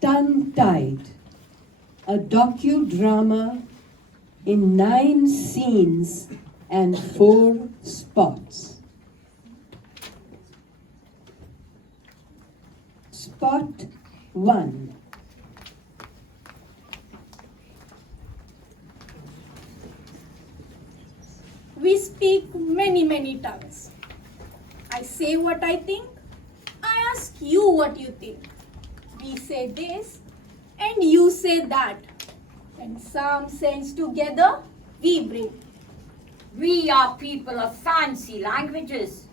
Tongue-Tied, a docudrama in 9 scenes and 4 spots. Spot 1. We speak many tongues. I say what I think. I ask you what you think. We say this and you say that. And some sense together we bring. We are people of fancy languages,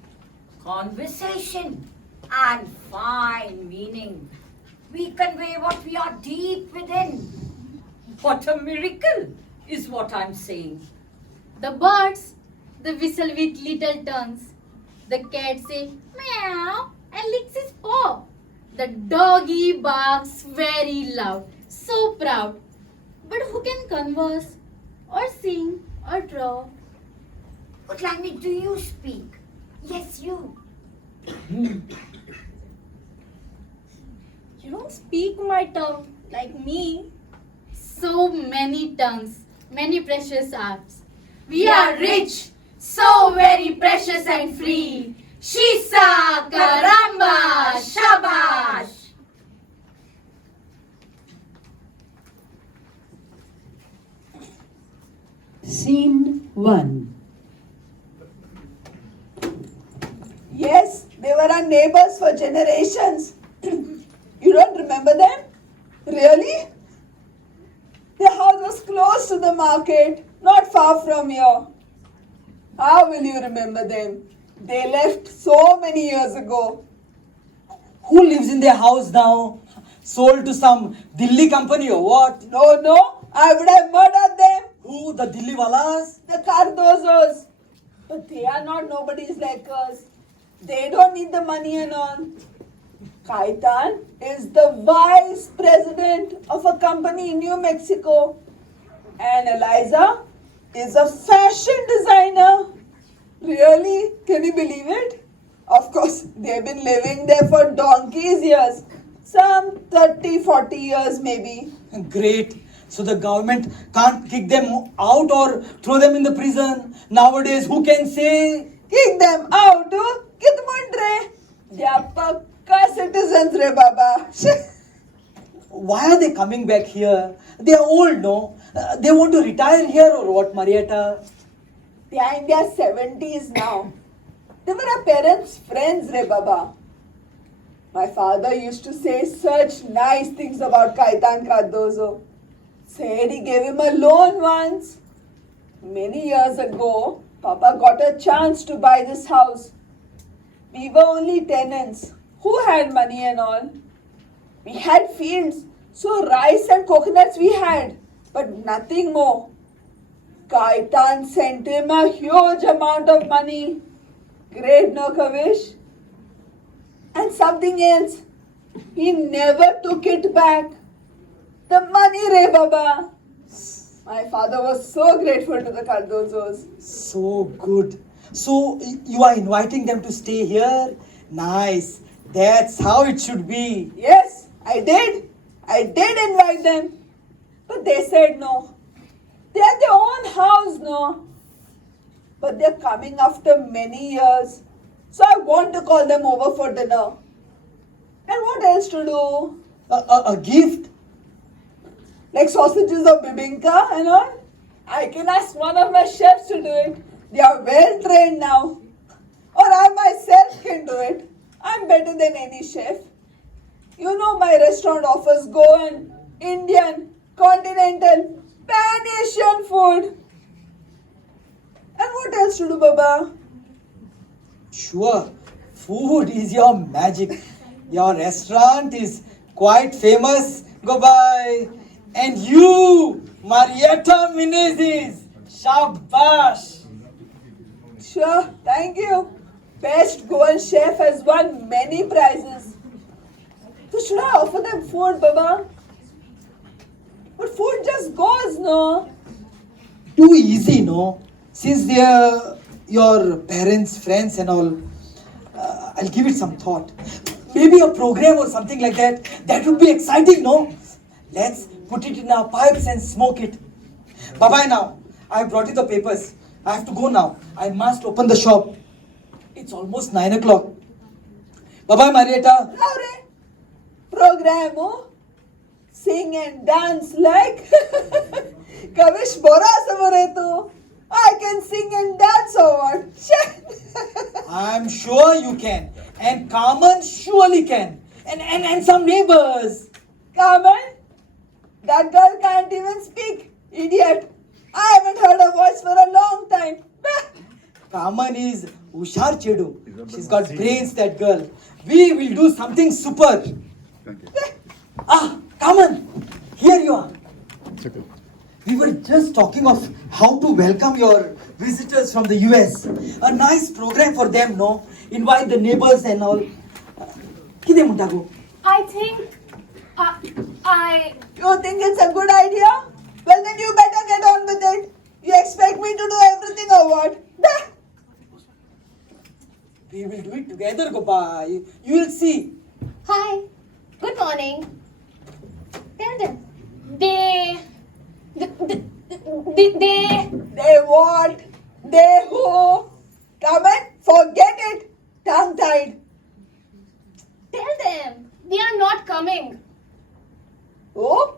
conversation, and fine meaning. We convey what we are deep within. What a miracle is what I'm saying. The birds, they whistle with little tongues. The cat say meow and licks his paw. The doggy barks very loud, so proud. But who can converse or sing or draw? What language do you speak? Yes, you. You don't speak my tongue like me. So many tongues, many precious arts. We are rich, so very precious and free. Shisa, Karamba, Shabash. Scene 1. Yes, they were our neighbors for generations. You don't remember them? Really? Their house was close to the market, not far from here. How will you remember them? They left so many years ago. Who lives in their house now? Sold to some Delhi company or what? No, I would have murdered them. Who? The Delhi Walas? The Cardozos. But they are not nobodies like us. They don't need the money and all. Kaitan is the vice president of a company in New Mexico. And Eliza is a fashion designer. Really? Can you believe it? Of course, they've been living there for donkey's years. Some 30-40 years maybe. Great. So the government can't kick them out or throw them in the prison. Nowadays, who can say? Kick them out, Kitmundre. They are pakka citizens, re Baba. Why are they coming back here? They are old, no? They want to retire here or what, Marietta? They are in their 70s now. They were our parents' friends, re Baba. My father used to say such nice things about Kaitan Cardozo. Said he gave him a loan once. Many years ago, Papa got a chance to buy this house. We were only tenants. Who had money and all? We had fields, so rice and coconuts we had, but nothing more. Kaitan sent him a huge amount of money. Great, no, Kavish? And something else. He never took it back. The money, Re Baba. My father was so grateful to the Cardozos. So good. So you are inviting them to stay here? Nice. That's how it should be. Yes, I did. I did invite them. But they said no. They had their own house, no. But they're coming after many years. So I want to call them over for dinner. And what else to do? A gift? Like sausages or bibinka and all? I can ask one of my chefs to do it. They are well trained now. Or I myself can do it. I'm better than any chef. You know my restaurant offers Goan, Indian, continental, pan-Asian food. And what else to do, Baba? Sure. Food is your magic. Your restaurant is quite famous. Goodbye. And you, Marietta Menezes. Shabash. Sure, thank you. Best Goan chef has won many prizes. So should I offer them food, Baba? But food just goes, no? Too easy, no? Since they are your parents, friends and all, I'll give it some thought. Maybe a program or something like that. That would be exciting, no? Let's put it in our pipes and smoke it. Bye-bye now. I brought you the papers. I have to go now. I must open the shop. It's almost 9 o'clock. Bye-bye, Marietta. Laure, programo, sing and dance like Kavish Bora Samaretu. I can sing and dance or what? I'm sure you can. And Carmen surely can. And some neighbors. Carmen, that girl can't even speak. Idiot. I haven't heard her voice for a long time. Carmen is Ushar Chedu. She's got brains, that girl. We will do something super. Ah, Carmen, here you are. We were just talking of how to welcome your visitors from the US. A nice program for them, no? Invite the neighbors and all. Kide muntago? I think I You think it's a good idea? Well, then you better get on with it. You expect me to do everything or what? We will do it together, Gopal. You will see. Hi. Good morning. Tell them. They. They what? They who? Carmen, forget it. Tongue-tied. Tell them. They are not coming. Who?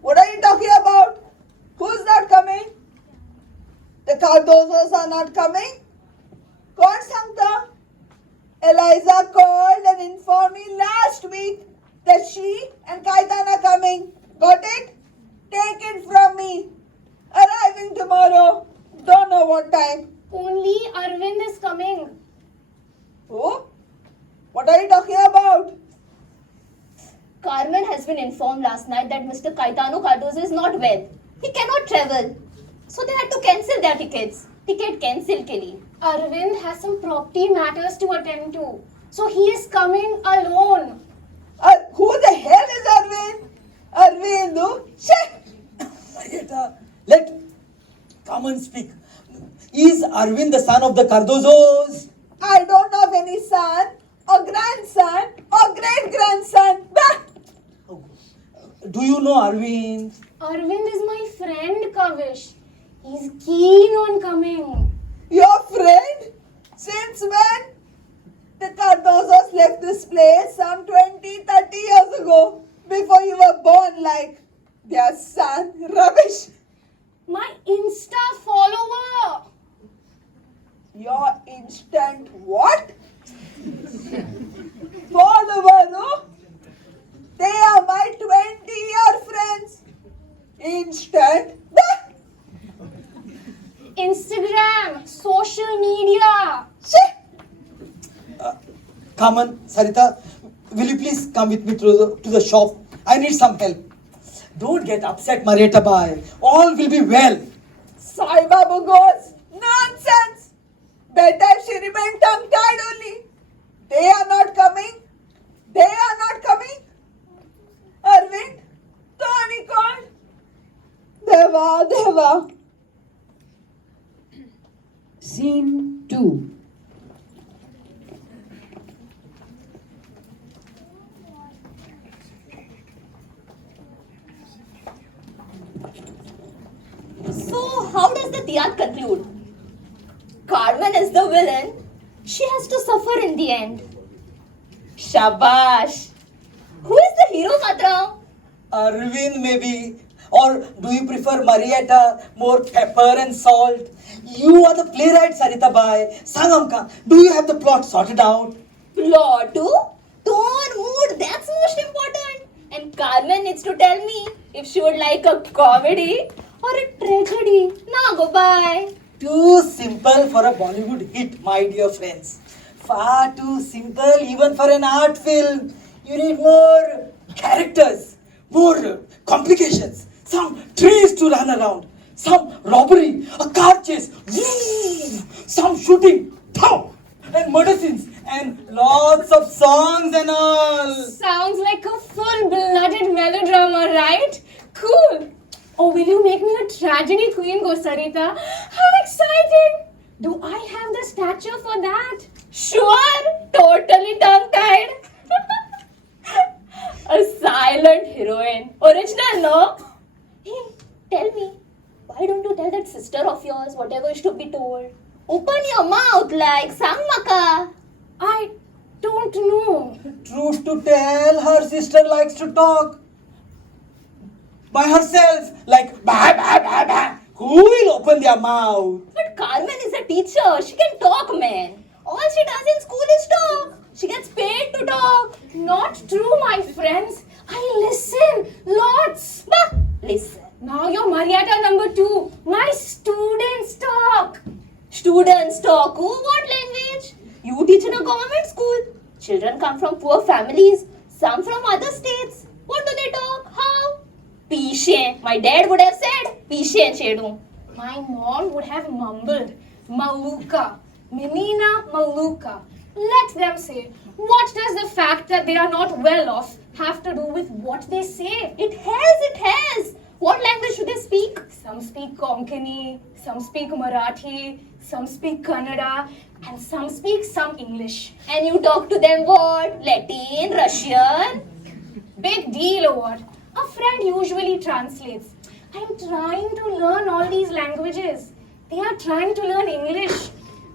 What are you talking about? Who's not coming? The Cardozos are not coming? God Santa. Eliza called and informed me last week that she and Kaitan are coming. Got it? Take it from me. Arriving tomorrow. Don't know what time. Only Arvind is coming. Who? What are you talking about? Carmen has been informed last night that Mr. Caetano Cardozo is not well. He cannot travel. So they had to cancel their tickets. Ticket cancel ke liye. Arvind has some property matters to attend to. So he is coming alone. Who the hell is Arvind? Arvind, who? Shit! Marietta, let Carmen speak. Is Arvind the son of the Cardozos? I don't have any son, or grandson, or great-grandson. Do you know Arvind? Arvind is my friend, Kavish. He's keen on coming. Your friend? Since when? The Cardozos left this place some 20, 30 years ago. Before you were born, like their son. Rubbish. My Insta follower. Your instant what? Follower, no? They are my 20-year friends. Instant. Instagram, social media. Shit. Carmen, Sarita, will you please come with me to the shop? I need some help. Don't get upset, Marietta Bai. All will be well. Sai Babu goes, nonsense. Better if she remained tongue-tied only. They are not coming. They are not coming. Arvind, Tony called. Deva, Deva. Scene 2. So, how does the Tiyat conclude? Carmen is the villain. She has to suffer in the end. Shabash. Who is the hero, Matra? Arvind maybe. Or do you prefer Marietta, more pepper and salt? You are the playwright, Sarita Bai. Sangamka, do you have the plot sorted out? Plot too? Tone, mood, that's most important. And Carmen needs to tell me if she would like a comedy or a tragedy. Now go bye. Too simple for a Bollywood hit, my dear friends. Far too simple even for an art film. You need more characters, more complications, some trees to run around, some robbery, a car chase, some shooting, and murder scenes, and lots of songs and all. Sounds like a full-blooded melodrama, right? Cool. Oh, will you make me a tragedy queen, Gosarita? How exciting! Do I have the stature for that? Sure, totally tongue-tied. A silent heroine. Original, no? Hey, tell me, why don't you tell that sister of yours whatever is to be told? Open your mouth like Sangmaka. I don't know. Truth to tell, her sister likes to talk by herself, like bah bah bah bah. Who will open their mouth? But Carmen is a teacher. She can talk, man. All she does in school is talk. She gets paid to talk. Not true, my friends. I listen lots. Bah, listen. Now your Marietta number 2. My students talk. Students talk. Oh, what language? You teach in a government school. Children come from poor families. Some from other states. What do they talk? How? Pishe. My dad would have said Pishe and Shedu. My mom would have mumbled. Maluka. Menina Maluka. Let them say. What does the fact that they are not well off have to do with what they say? It has. What language do they speak? Some speak Konkani, some speak Marathi, some speak Kannada, and some speak some English. And you talk to them what? Latin, Russian? Big deal or what? A friend usually translates. I'm trying to learn all these languages. They are trying to learn English.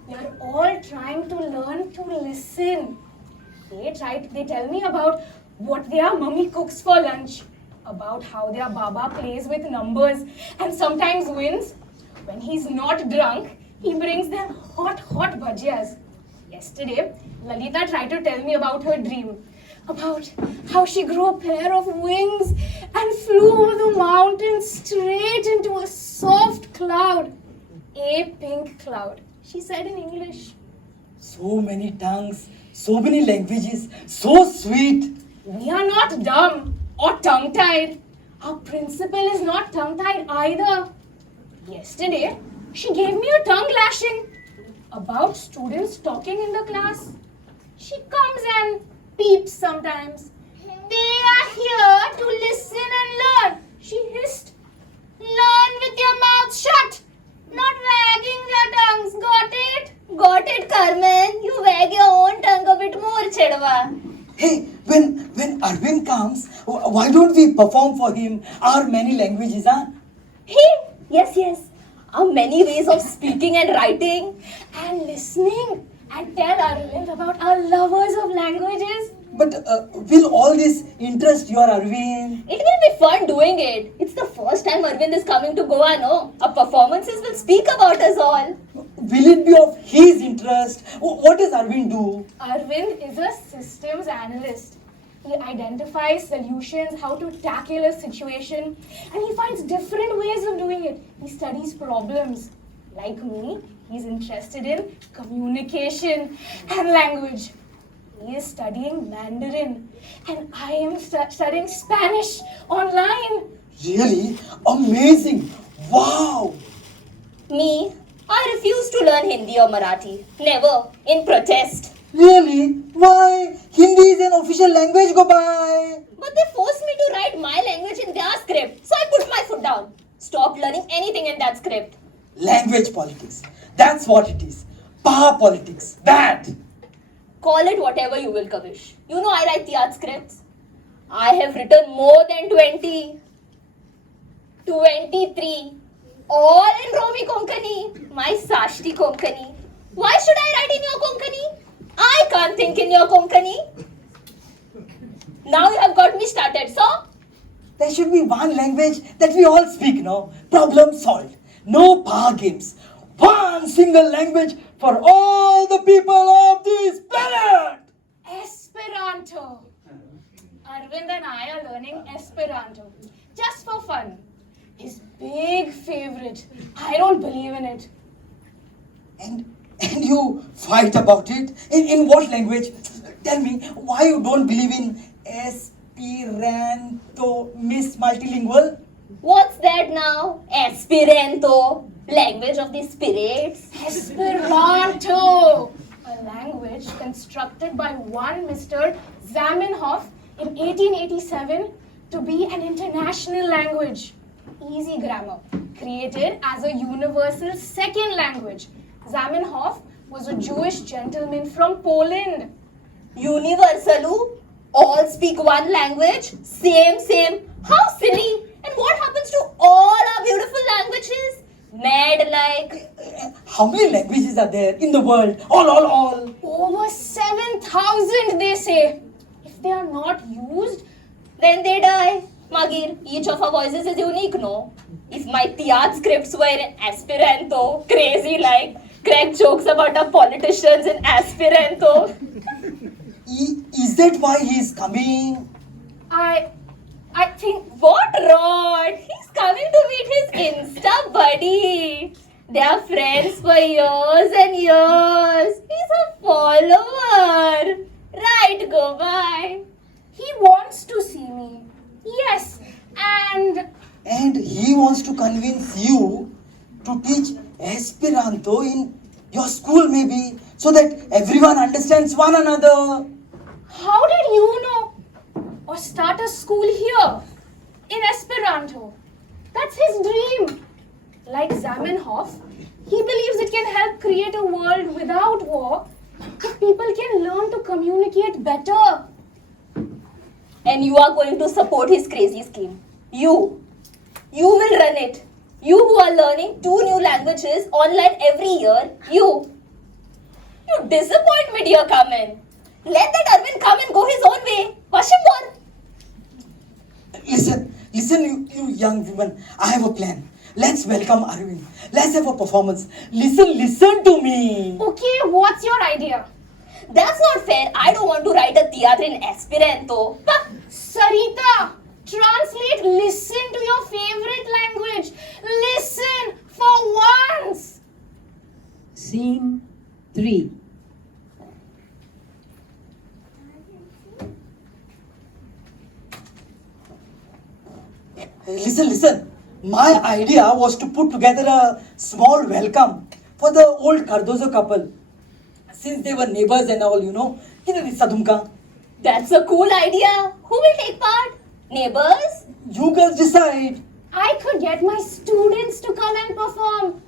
We are all trying to learn to listen. They tell me about what their mummy cooks for lunch, about how their baba plays with numbers and sometimes wins. When he's not drunk, he brings them hot bhajiyas. Yesterday, Lalita tried to tell me about her dream, about how she grew a pair of wings and flew over the mountains straight into a soft cloud, a pink cloud, she said in English. So many tongues, so many languages, so sweet. We are not dumb or tongue-tied. Our principal is not tongue-tied either. Yesterday, she gave me a tongue lashing about students talking in the class. She comes and peeps sometimes. They are here to listen and learn, she hissed. Learn with your mouth shut, not wagging their tongues, got it? Got it, Carmen. You wag your own tongue a bit more, Chedwa. Hey, when Arvind comes, why don't we perform for him our many languages, huh? Hey, yes. Are many ways of speaking and writing. And listening, and tell Arvind about our lovers of languages. But will all this interest your Arvind? It will be fun doing it. It's the first time Arvind is coming to Goa, no? Our performances will speak about us all. Will it be of his interest? What does Arvind do? Arvind is a systems analyst. He identifies solutions, how to tackle a situation, and he finds different ways of doing it. He studies problems. Like me, he's interested in communication and language. He is studying Mandarin, and I am studying Spanish online. Really? Amazing! Wow! Me, I refuse to learn Hindi or Marathi. Never. In protest. Really? Why? Hindi is an official language, go by. But they forced me to write my language in their script. So I put my foot down. Stopped learning anything in that script. Language politics. That's what it is. Power politics. Bad. Call it whatever you will, Kavish. You know I write the art scripts. I have written more than 23. All in Romi Konkani. My Sashti Konkani. Why should I write in your Konkani? I can't think in your Konkani. Now you have got me started, so? There should be one language that we all speak, no? Problem solved. No power games. One single language for all the people of this planet. Esperanto. Arvind and I are learning Esperanto. Just for fun. His big favorite. I don't believe in it. And you fight about it? In what language? Tell me, why you don't believe in Esperanto, Miss Multilingual? What's that now? Esperanto. Language of the spirits. Esperanto. A language constructed by one Mr. Zamenhof in 1887 to be an international language. Easy grammar. Created as a universal second language. Zamenhof was a Jewish gentleman from Poland. Universalu, all speak one language, same. How silly! And what happens to all our beautiful languages? Mad like. How many languages are there in the world? All. Over 7,000, they say. If they are not used, Then they die. Magir, each of our voices is unique, no? If my Tiat scripts were in Esperanto, crazy like, crack jokes about our politicians in Esperanto. Is that why he's coming? I think What rot! He's coming to meet his Insta buddy. They are friends for years and years. He's a follower. Right, go bye. he wants to see me. Yes, and And he wants to convince you to teach Esperanto in your school maybe, so that everyone understands one another. how did you know? Or start a school here in Esperanto. That's his dream. Like Zamenhof, he believes it can help create a world without war if people can learn to communicate better. And you are going to support his crazy scheme. You will run it. You who are learning 2 new languages online every year. You disappoint me, dear Kamen. Let that Arvind come and go his own way. Washington. Listen, you young woman. I have a plan. Let's welcome Arvind. Let's have a performance. Listen to me. Okay, what's your idea? That's not fair. I don't want to write a theatre in Esperanto. Bah. Sarita, translate listen to your favorite language. Listen for once. Scene 3. Listen. My idea was to put together a small welcome for the old Cardozo couple. Since they were neighbors and all, you know. That's a cool idea. Who will take part? Neighbors? You girls decide. I could get my students to come and perform.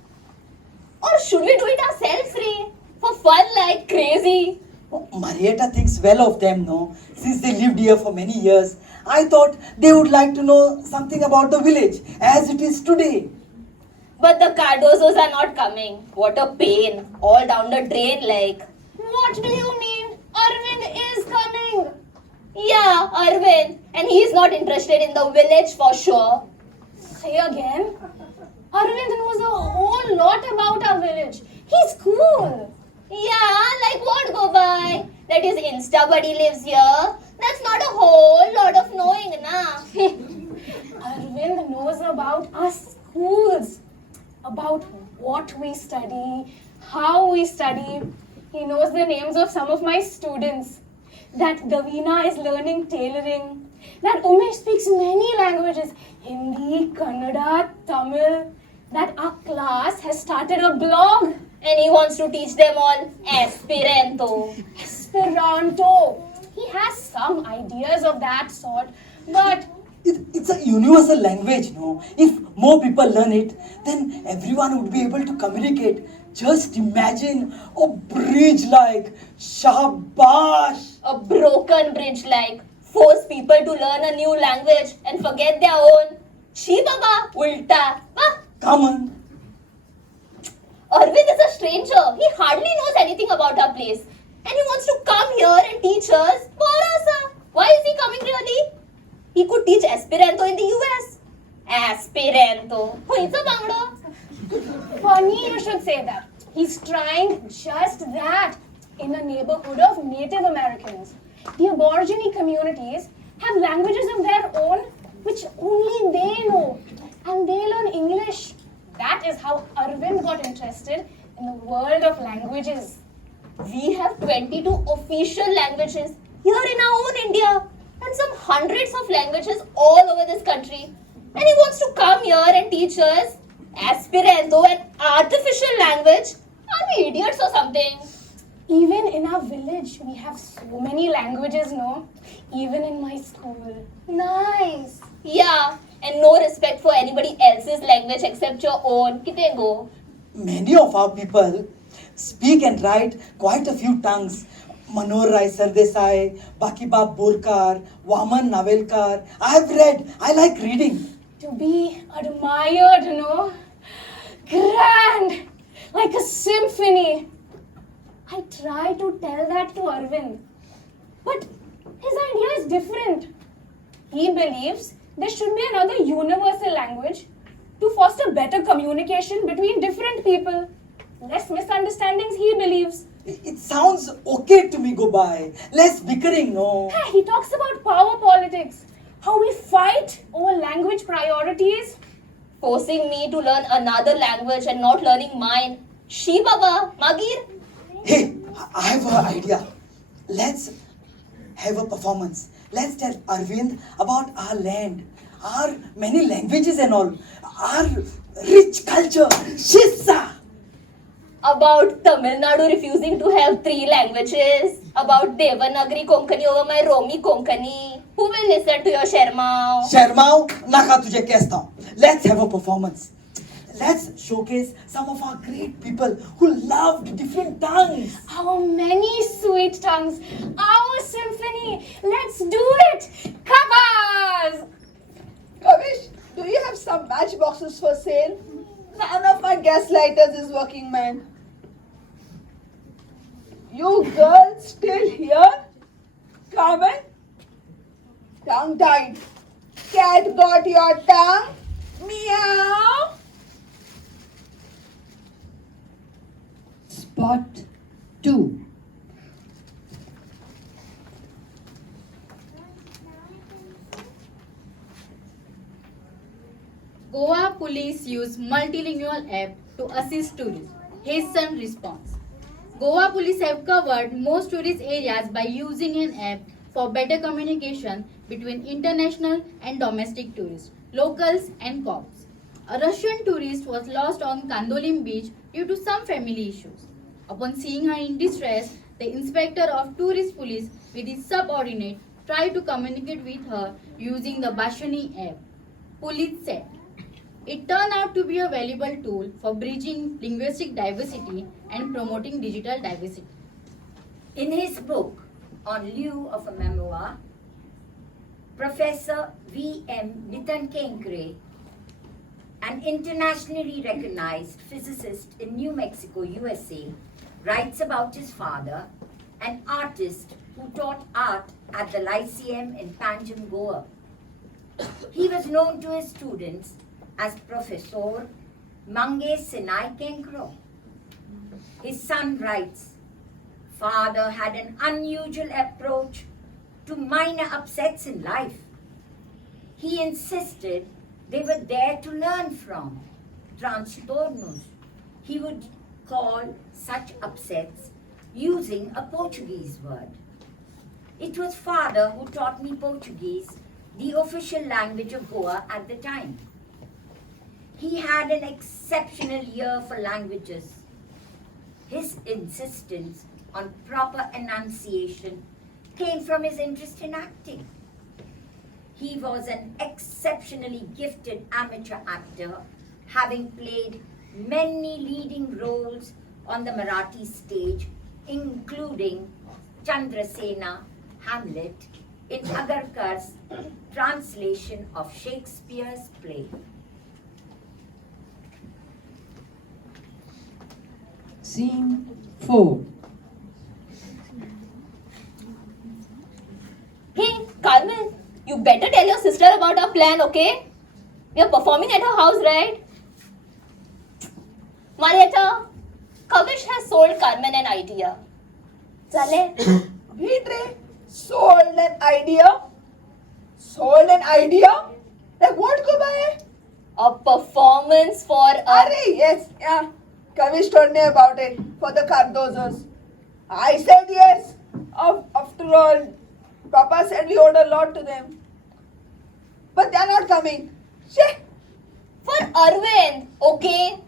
Or should we do it ourselves, Ray? For fun like crazy. Marietta thinks well of them, no? Since they lived here for many years. I thought they would like to know something about the village as it is today. But the Cardozos are not coming. What a pain. All down the drain like. What do you mean? Arvind is coming. Yeah, Arvind. And he's not interested in the village for sure. Say again. Arvind knows a whole lot about our village. He's cool. Yeah, like what, go by? That his Insta buddy lives here. That's not a whole lot of knowing, na. Arvind knows about our schools, about what we study, how we study. He knows the names of some of my students. That Davina is learning tailoring. That Umesh speaks many languages. Hindi, Kannada, Tamil. That our class has started a blog. And he wants to teach them all Esperanto. Esperanto. He has some ideas of that sort, but It's a universal language, no? If more people learn it, then everyone would be able to communicate. Just imagine a bridge like Shabash. A broken bridge like force people to learn a new language and forget their own. Shi baba, ulta. Ah, Come on. Arvind is a stranger. He hardly knows anything about our place. And he wants to come here and teach us Borasa. Why is he coming really? He could teach Esperanto in the US. Esperanto. It's a bangdo. funny you should say that. He's trying just that in a neighborhood of Native Americans. The Aborigine communities have languages of their own which only they know. And they learn English. That is how Arvind got interested in the world of languages. We have 22 official languages here in our own India and some hundreds of languages all over this country. And he wants to come here and teach us Esperanto, an artificial language. Are we idiots or something? Even in our village, we have so many languages, no? Even in my school. Nice. Yeah, and no respect for anybody else's language except your own. Kite go. Many of our people Speak and write quite a few tongues. Manor Rai Sardesai, Bakibab Borkar, Vaman Navelkar. I have read. I like reading. To be admired, grand, like a symphony. I try to tell that to Arvind, but his idea is different. He believes there should be another universal language to foster better communication between different people. Less misunderstandings, he believes. It sounds okay to me, go by. Less bickering, no. He talks about power politics, how we fight over language priorities. Forcing me to learn another language and not learning mine. She Baba, Magir. Hey, I have an idea. Let's have a performance. Let's tell Arvind about our land, our many languages and all, our rich culture. Shissa! About Tamil Nadu refusing to have 3 languages. About Devanagari Konkani over my Romi Konkani. Who will listen to your Sharmao? Sharmao, naka tujhe kehta hu. Let's have a performance. Let's showcase some of our great people who loved different tongues. Our many sweet tongues, our symphony. Let's do it. Kabaz! Kavish, do you have some matchboxes for sale? None of my gaslighters is working, man. You girls still here? Carmen? Tongue tied. Cat got your tongue? Meow. Spot 2. Goa police use multilingual app to assist tourists. Hasten response. Goa police have covered most tourist areas by using an app for better communication between international and domestic tourists, locals and cops. A Russian tourist was lost on Kandolim beach due to some family issues. Upon seeing her in distress, the inspector of tourist police with his subordinate tried to communicate with her using the Bashani app. Police said, it turned out to be a valuable tool for bridging linguistic diversity and promoting digital diversity. In his book, On Lieu of a Memoir, Professor V.M. Nitin Kenkre, an internationally recognized physicist in New Mexico, USA, writes about his father, an artist who taught art at the Lyceum in Panjim, Goa. He was known to his students as Professor Mange Sinai Kenkro. His son writes, Father had an unusual approach to minor upsets in life. He insisted they were there to learn from, transtornos. He would call such upsets using a Portuguese word. It was Father who taught me Portuguese, the official language of Goa at the time. He had an exceptional ear for languages. His insistence on proper enunciation came from his interest in acting. He was an exceptionally gifted amateur actor, having played many leading roles on the Marathi stage, including Chandrasena, Hamlet, in Agarkar's translation of Shakespeare's play. Scene 4. Hey, Carmen, you better tell your sister about our plan, okay? We are performing at her house, right? Marietta, Kavish has sold Carmen an idea. Chale? Wait, Ray. Sold an idea? Sold an idea? Like what, go by? A performance for a... Are, yes, yeah. Kavish told me about it for the Cardozos. I said yes. After all, Papa said we owed a lot to them. But they are not coming. Shit. For Arvind, okay?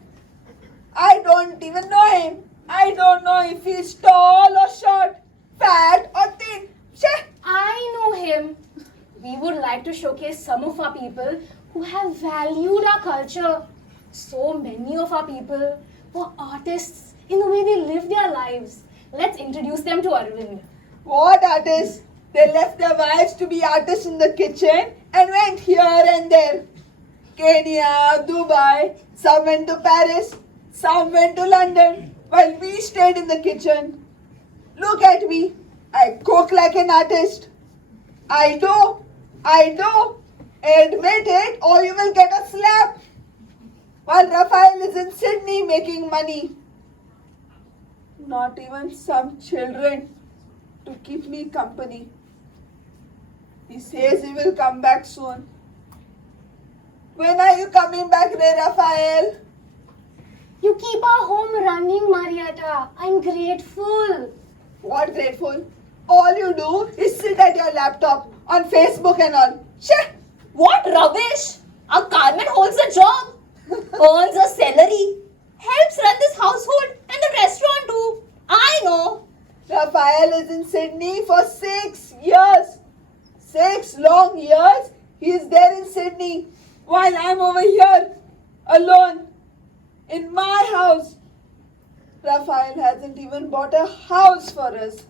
I don't even know him. I don't know if he's tall or short, fat or thin. Shit. I know him. We would like to showcase some of our people who have valued our culture. So many of our people were artists in the way they live their lives. Let's introduce them to Arvind. What artists? They left their wives to be artists in the kitchen and went here and there. Kenya, Dubai, some went to Paris, some went to London, while we stayed in the kitchen. Look at me. I cook like an artist. I do. Admit it or you will get a slap. While Raphael is in Sydney making money. Not even some children to keep me company. He says he will come back soon. When are you coming back, Ray Raphael? You keep our home running, Marietta. I'm grateful. What grateful? All you do is sit at your laptop on Facebook and all. Shit! What rubbish! A Carmen holds a job, earns a salary, helps run this household and the restaurant too. I know. Raphael is in Sydney for 6 years. 6 long years he is there in Sydney while I'm over here alone in my house. Raphael hasn't even bought a house for us.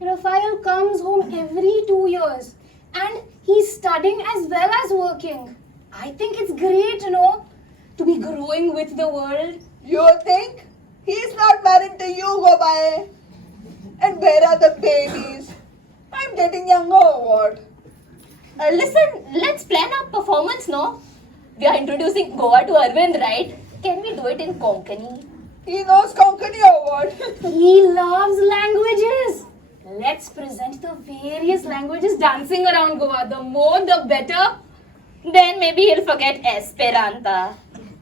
Raphael comes home every 2 years and he's studying as well as working. I think it's great, to be growing with the world. You think? He's not married to you, Gobaye. And where are the babies? I'm getting younger or what? Listen, let's plan our performance, no? We are introducing Goa to Arvind, right? Can we do it in Konkani? He knows Konkani or what? He loves languages. Let's present the various languages dancing around Goa. The more, the better. Then maybe he'll forget Esperanto.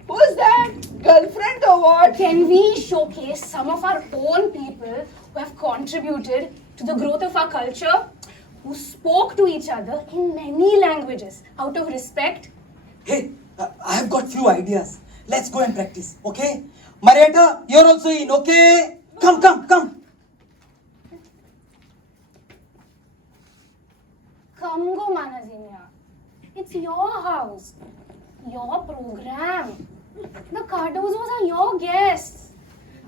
Who's that? Girlfriend or what? Can we showcase some of our own people who have contributed to the growth of our culture, who spoke to each other in many languages out of respect? Hey, I have got few ideas. Let's go and practice, okay? Marietta, you're also in, okay? Come. Come go, Manazinia. It's your house, your program. The Cardozos are your guests.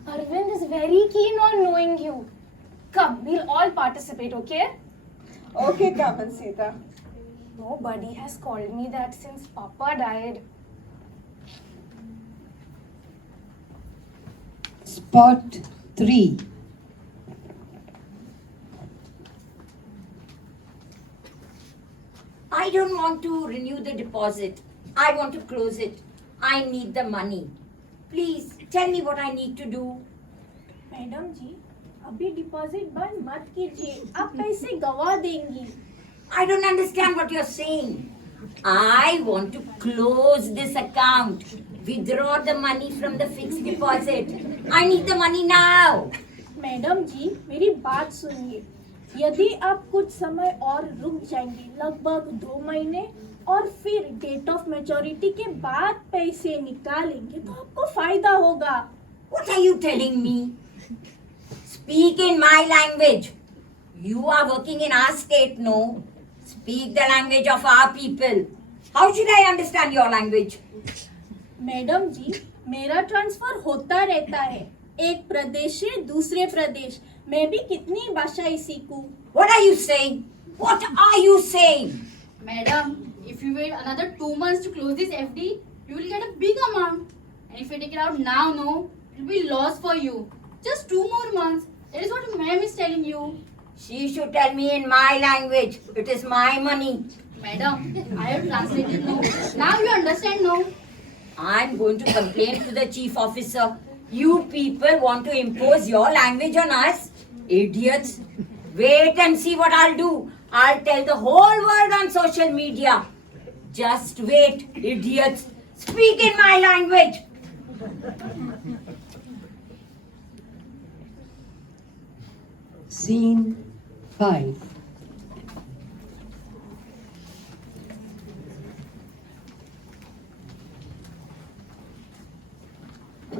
Arvind is very keen on knowing you. Come, we'll all participate, okay? Okay, come and Sita. Nobody has called me that since Papa died. Spot 3. I don't want to renew the deposit. I want to close it. I need the money. Please tell me what I need to do. Madam ji अभी deposit बंद मत कीजिए आप पैसे गवा देंगी. I don't understand what you're saying. I want to close this account. Withdraw the money from the fixed deposit. I need the money now. Madam ji मेरी बात सुनिए. यदि आप कुछ समय और रुक जाएंगी लगभग 2 महीने और फिर डेट ऑफ मैच्योरिटी के बाद पैसे निकालेंगे तो आपको फायदा होगा. What are you telling me? Speak in my language. You are working in our state, no? Speak the language of our people. How should I understand your language? Madam ji मेरा transfer होता रहता है एक प्रदेश से दूसरे प्रदेश. मैं भी कितनी भाषाएं सीखूं. What are you saying? What are you saying? Madam, if you wait another 2 months to close this FD, you will get a big amount. And if you take it out now, it will be loss for you. Just 2 more months. That is what ma'am is telling you. She should tell me in my language. It is my money. Madam, I have translated no. Now you understand no. I'm going to complain to the chief officer. You people want to impose your language on us? Idiots. Wait and see what I'll do. I'll tell the whole world on social media. Just wait, idiots. Speak in my language. Scene 5.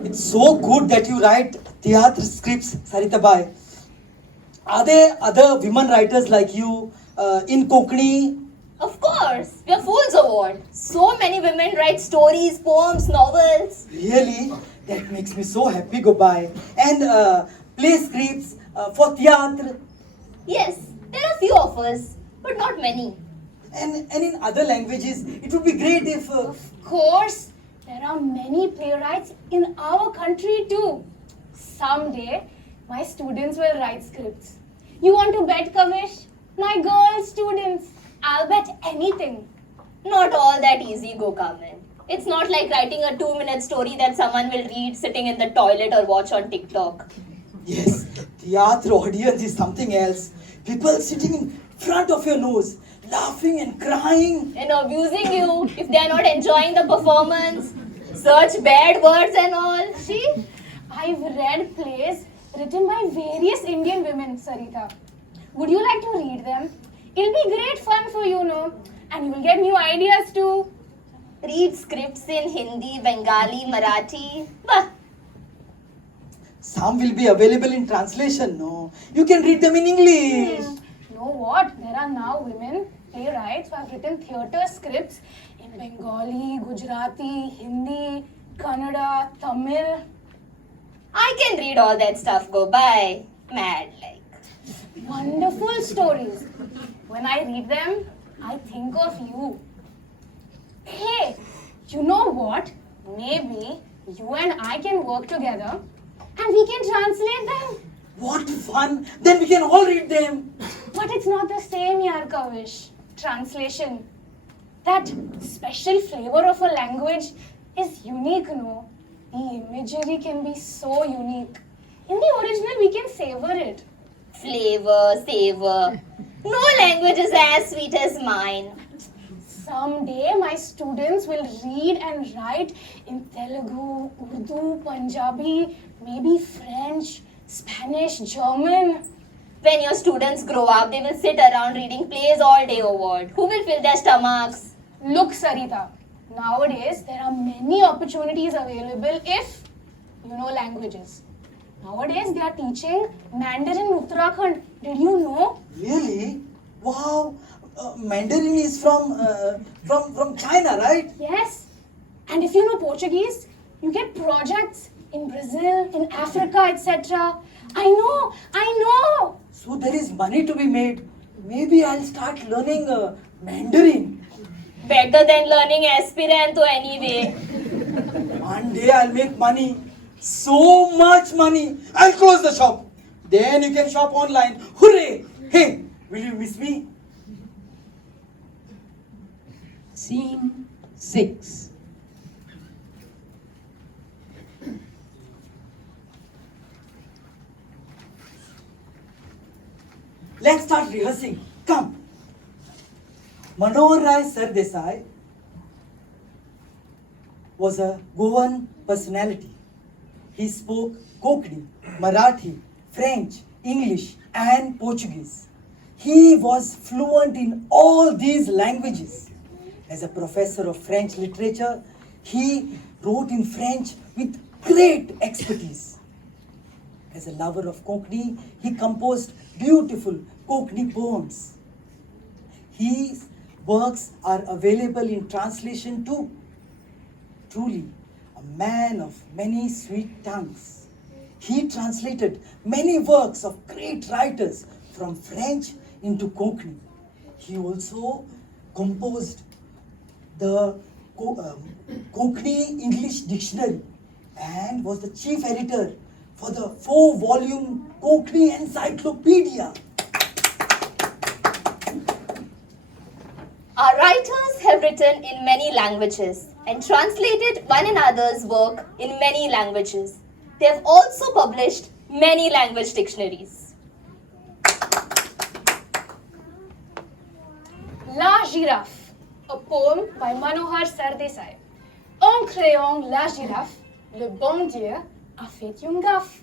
It's so good that you write theatre scripts, Sarita Bai. Are there other women writers like you in Konkani? Of course, we are fools of what? So many women write stories, poems, novels. Really? That makes me so happy, Gobai. And play scripts for theatre. Yes, there are few offers, but not many. And in other languages, it would be great if... Of course, there are many playwrights in our country too. Someday, my students will write scripts. You want to bet, Kavish? My girl students. I'll bet anything. Not all that easy, Gokaman. It's not like writing a 2-minute story that someone will read sitting in the toilet or watch on TikTok. Yes, theatre audience is something else. People sitting in front of your nose, laughing and crying. And abusing you if they are not enjoying the performance. Such bad words and all. See? I've read plays written by various Indian women, Sarita. Would you like to read them? It'll be great fun for you, no? And you will get new ideas too. Read scripts in Hindi, Bengali, Marathi. Bah, Some will be available in translation, no? You can read them in English. Know what? There are now women playwrights who have written theatre scripts in Bengali, Gujarati, Hindi, Kannada, Tamil. I can read all that stuff go by. Mad like. Wonderful stories. When I read them, I think of you. Hey, you know what? Maybe you and I can work together and we can translate them. What fun! Then we can all read them. But it's not the same, Yar Kavish. Translation. That special flavor of a language is unique, no? The imagery can be so unique. In the original, we can savor it. Flavor, savor. No language is as sweet as mine. Someday, my students will read and write in Telugu, Urdu, Punjabi, maybe French, Spanish, German. When your students grow up, they will sit around reading plays all day or what? Who will fill their stomachs? Look, Sarita, nowadays there are many opportunities available if you know languages. Nowadays they are teaching Mandarin in Uttarakhand. Did you know? Really? Wow! Mandarin is from China, right? Yes. And if you know Portuguese, you get projects in Brazil, in Africa, etc. I know. So there is money to be made. Maybe I'll start learning Mandarin. Better than learning Esperanto anyway. One day I'll make money. So much money. I'll close the shop. Then you can shop online. Hooray! Hey, will you miss me? Scene 6. Let's start rehearsing. Come. Manohar Rai Sardesai was a Goan personality. He spoke Konkani, Marathi, French, English and Portuguese. He was fluent in all these languages. As a professor of French literature, he wrote in French with great expertise. As a lover of Konkani, he composed beautiful Konkani poems. His works are available in translation too. Truly, a man of many sweet tongues. He translated many works of great writers from French into Konkani. He also composed the Konkani English Dictionary and was the chief editor for the 4-volume Konkani Encyclopedia. Our writers have written in many languages and translated one another's work in many languages. They have also published many language dictionaries. La Girafe, a poem by Manohar Sardesai. En créant la girafe, le bon Dieu a fait une gaffe.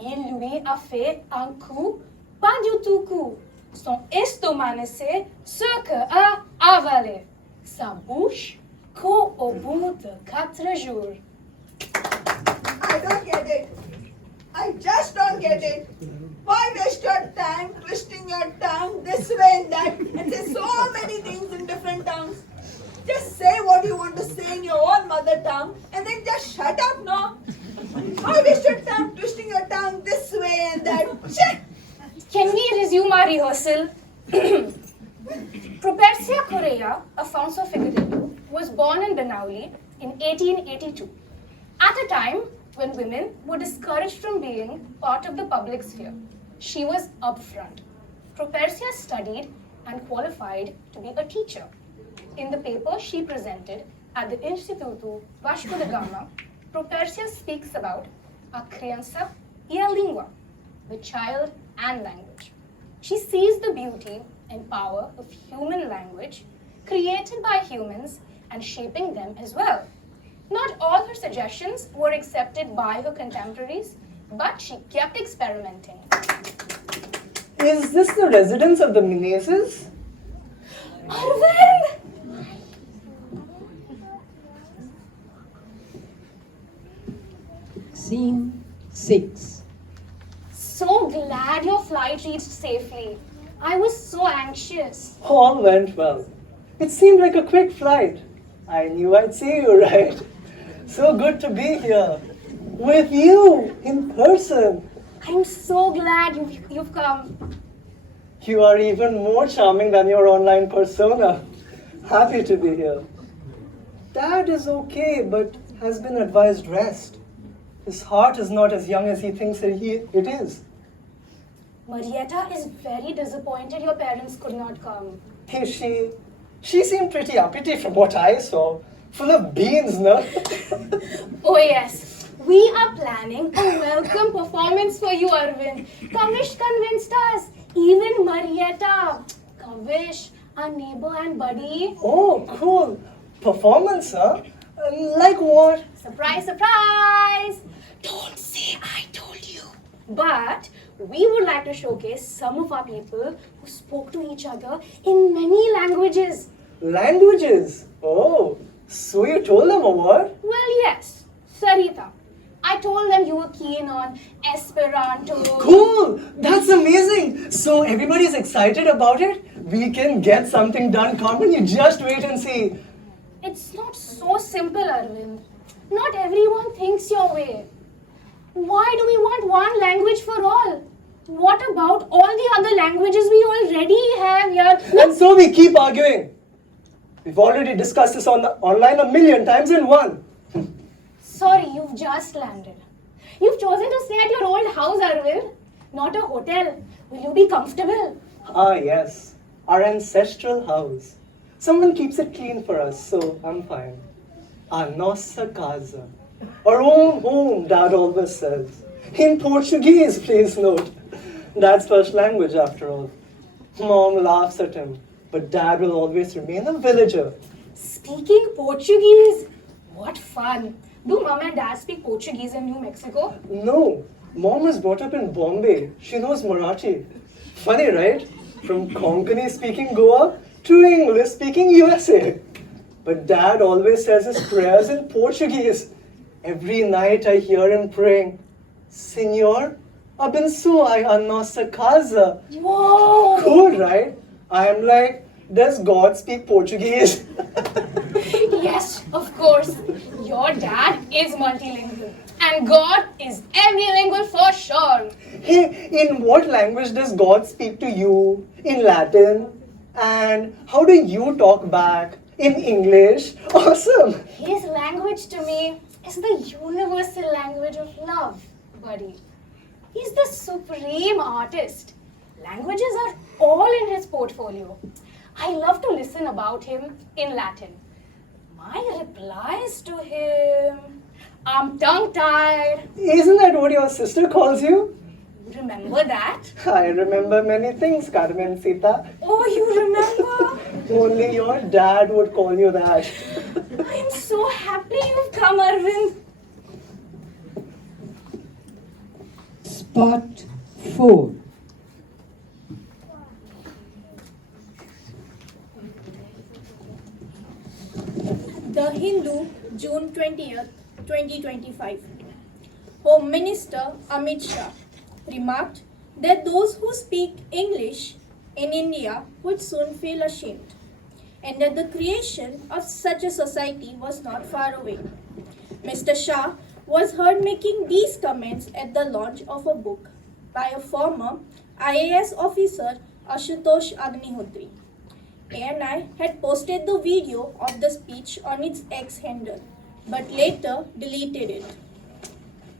Il lui a fait un coup, pas du tout coup. Son estomac ne sait ce qu'a avalé. Sa bouche qu'au bout de 4 jours. I don't get it. I just don't get it. Why waste your time twisting your tongue this way and that and say so many things in different tongues? Just say what you want to say in your own mother tongue and then just shut up, no? I wish you'd stop twisting your tongue this way and that. Check. Can we resume our rehearsal? Propersia Correa, Afonso Figueiredo, was born in Benauli in 1882, at a time when women were discouraged from being part of the public sphere. She was upfront. Propersia studied and qualified to be a teacher. In the paper she presented at the Instituto Vasco da Gama, Propersia speaks about a criança e a língua, the child and language. She sees the beauty and power of human language created by humans and shaping them as well. Not all her suggestions were accepted by her contemporaries, but she kept experimenting. Is this the residence of the Menezes? Arvind! Scene 6. So glad your flight reached safely. I was so anxious. All went well. It seemed like a quick flight. I knew I'd see you, right? So good to be here. With you, in person. I'm so glad you've come. You are even more charming than your online persona. Happy to be here. Dad is okay, but has been advised rest. His heart is not as young as he thinks it is. Marietta is very disappointed your parents could not come. Is she? She seemed pretty uppity from what I saw. Full of beans, no? Oh yes, we are planning a welcome performance for you, Arvind. Kavish convinced us. Even Marietta. Kavish, our neighbor and buddy. Oh, cool. Performance, huh? Like what? Surprise, surprise! Don't say I told you. But we would like to showcase some of our people who spoke to each other in many languages. Languages? Oh, so you told them a word? Well, yes, Sarita. I told them you were keen on Esperanto. Cool! That's amazing! So everybody's excited about it? We can get something done, Carmen. You just wait and see. It's not so simple, Arvind. Not everyone thinks your way. Why do we want one language for all? What about all the other languages we already have here? And so we keep arguing. We've already discussed this online a million times in one. Sorry, you've just landed. You've chosen to stay at your old house, Arvind, not a hotel. Will you be comfortable? Ah, yes. Our ancestral house. Someone keeps it clean for us, so I'm fine. A nossa casa. Our own home, Dad always says. In Portuguese, please note. Dad's first language, after all. Mom laughs at him, but Dad will always remain a villager. Speaking Portuguese? What fun. Do Mom and Dad speak Portuguese in New Mexico? No, Mom was brought up in Bombay. She knows Marathi. Funny, right? From Konkani speaking Goa to English speaking USA. But Dad always says his prayers in Portuguese. Every night I hear him praying, Senhor, abençoe a nossa casa. Whoa! Cool, right? I am like, does God speak Portuguese? Yes, of course. Your dad is multilingual. And God is everylingual for sure. Hey, in what language does God speak to you? In Latin? And how do you talk back? In English? Awesome! His language to me is the universal language of love, buddy. He's the supreme artist. Languages are all in his portfolio. I love to listen about him in Latin. My replies to him, I'm tongue-tied. Isn't that what your sister calls you? Remember that? I remember many things, Carmencita. Oh, you remember? Only your dad would call you that. I'm so happy you've come, Arvind. Spot 4. The Hindu, June 20th, 2025. Home Minister Amit Shah remarked that those who speak English in India would soon feel ashamed, and that the creation of such a society was not far away. Mr. Shah was heard making these comments at the launch of a book by a former IAS officer, Ashutosh Agnihotri. ANI had posted the video of the speech on its X handle, but later deleted it.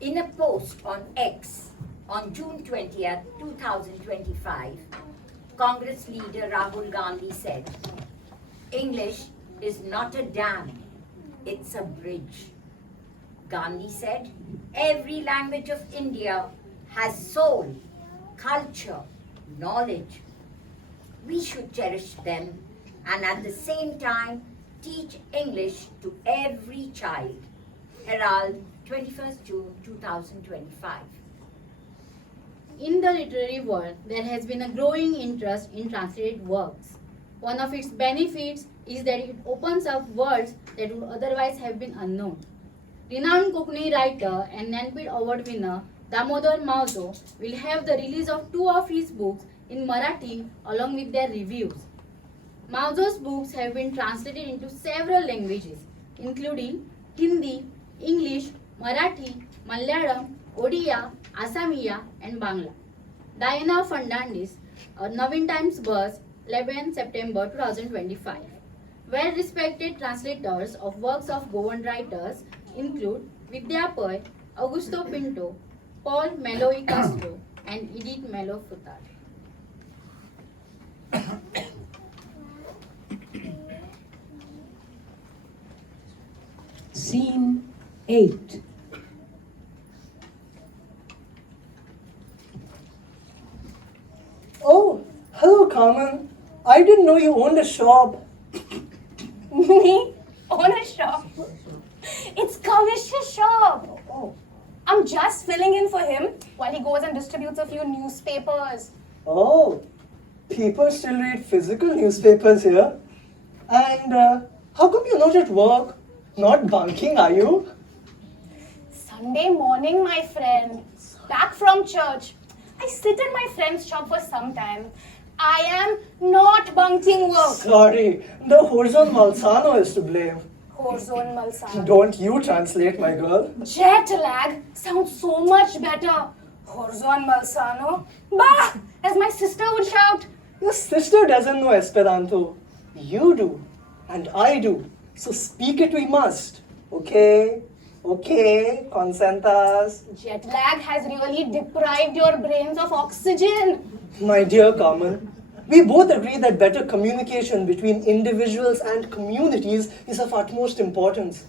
In a post on X on June 20th, 2025, Congress leader Rahul Gandhi said, English is not a dam, it's a bridge. Gandhi said, every language of India has soul, culture, knowledge. We should cherish them and at the same time teach English to every child. Herald, 21st June 2025. In the literary world, there has been a growing interest in translated works. One of its benefits is that it opens up worlds that would otherwise have been unknown. Renowned Konkani writer and Jnanpith Award winner Damodar Mauzo will have the release of 2 of his books in Marathi along with their reviews. Mauzo's books have been translated into several languages, including Hindi, English, Marathi, Malayalam, Odia, Asamiya, and Bangla. Diana Fernandez, Navin Times Buzz, 11 September 2025. Well-respected translators of works of Goan writers include Vidya Pai, Augusto Pinto, Paul Melo y Castro, and Edith Melo Futar. Scene 8. Oh, hello, Carmen. I didn't know you owned a shop. Me? Own a shop? It's Kavish's shop. Oh. I'm just filling in for him while he goes and distributes a few newspapers. Oh, people still read physical newspapers here. And how come you're not at work? Not bunking, are you? Sunday morning, my friend. Back from church. I sit in my friend's shop for some time. I am not bunking work. Sorry, the Horzon Malsano is to blame. Horzon Malsana. Don't you translate, my girl? Jet lag sounds so much better. Horzon Malsano. Bah! As my sister would shout. Your sister doesn't know Esperanto. You do. And I do. So speak it we must. Okay? Okay, consentas. Jet lag has really deprived your brains of oxygen. My dear Carmen, we both agree that better communication between individuals and communities is of utmost importance.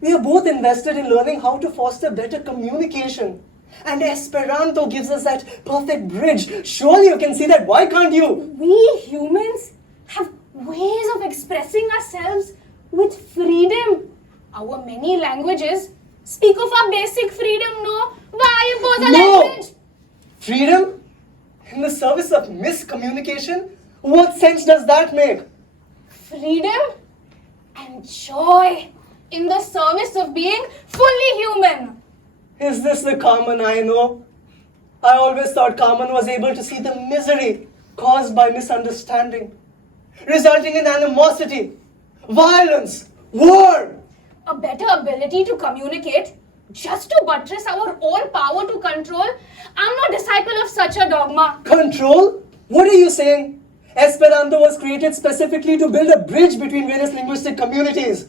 We are both invested in learning how to foster better communication. And Esperanto gives us that perfect bridge. Surely you can see that. Why can't you? We humans have ways of expressing ourselves with freedom. Our many languages speak of our basic freedom, no? Why impose a No! language? Freedom? In the service of miscommunication? What sense does that make? Freedom and joy in the service of being fully human. Is this the Carmen I know? I always thought Carmen was able to see the misery caused by misunderstanding, resulting in animosity, violence, war. A better ability to communicate just to buttress our own power to control. I'm no disciple of such a dogma. Control? What are you saying? Esperanto was created specifically to build a bridge between various linguistic communities.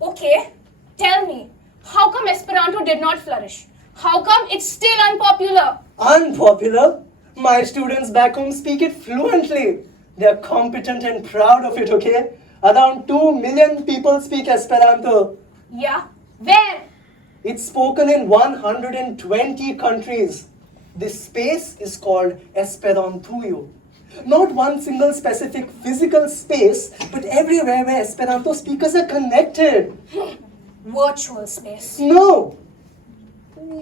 Okay, tell me, how come Esperanto did not flourish? How come it's still unpopular? Unpopular? My students back home speak it fluently. They're competent and proud of it, okay? Around 2 million people speak Esperanto. Yeah, where? It's spoken in 120 countries. This space is called Esperantujo. Not one single specific physical space, but everywhere where Esperanto speakers are connected. Virtual space. No.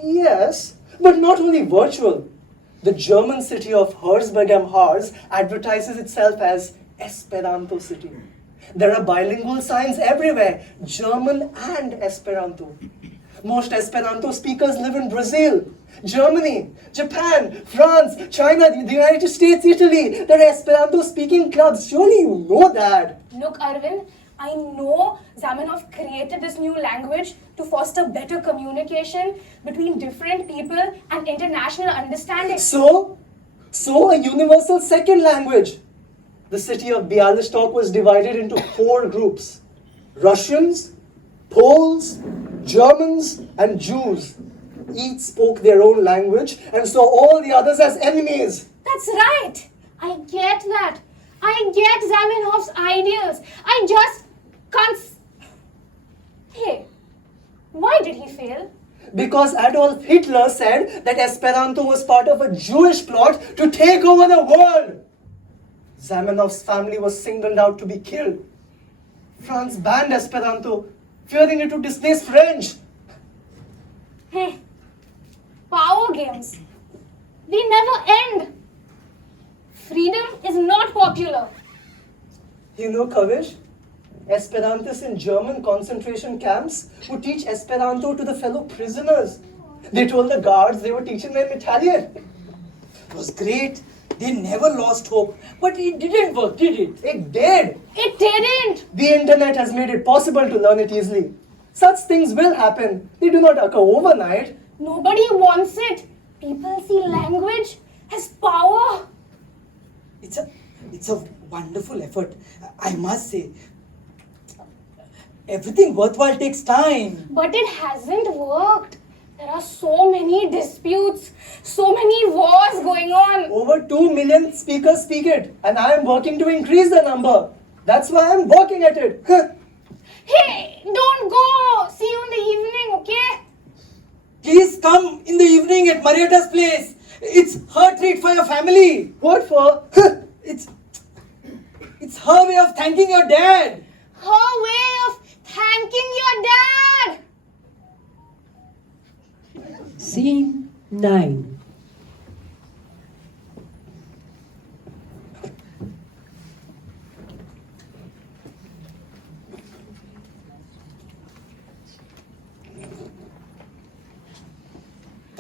Yes, but not only virtual. The German city of Herzberg am Harz advertises itself as Esperanto City. There are bilingual signs everywhere, German and Esperanto. Most Esperanto speakers live in Brazil, Germany, Japan, France, China, the United States, Italy. There are Esperanto speaking clubs. Surely you know that. Look, Arvind, I know Zamenhof created this new language to foster better communication between different people and international understanding. So a universal second language. The city of Bialystok was divided into 4 groups: Russians, Poles, Germans, and Jews. Each spoke their own language and saw all the others as enemies. That's right. I get that. I get Zamenhof's ideals. I just can't. Hey, why did he fail? Because Adolf Hitler said that Esperanto was part of a Jewish plot to take over the world. Zamenhof's family was singled out to be killed. France banned Esperanto, fearing it would displace French. Hey, power games. They never end. Freedom is not popular. You know, Kavish, Esperantists in German concentration camps would teach Esperanto to the fellow prisoners. They told the guards they were teaching them Italian. It was great. They never lost hope. But it didn't work, did it? It did. It didn't. The internet has made it possible to learn it easily. Such things will happen. They do not occur overnight. Nobody wants it. People see language as power. It's a wonderful effort, I must say. Everything worthwhile takes time. But it hasn't worked. There are so many disputes, so many wars going on. Over 2 million speakers speak it, and I am working to increase the number. That's why I'm working at it. Hey, don't go. See you in the evening, okay? Please come in the evening at Marietta's place. It's her treat for your family. What for? It's her way of thanking your dad. Her way of thanking your dad. Scene 9.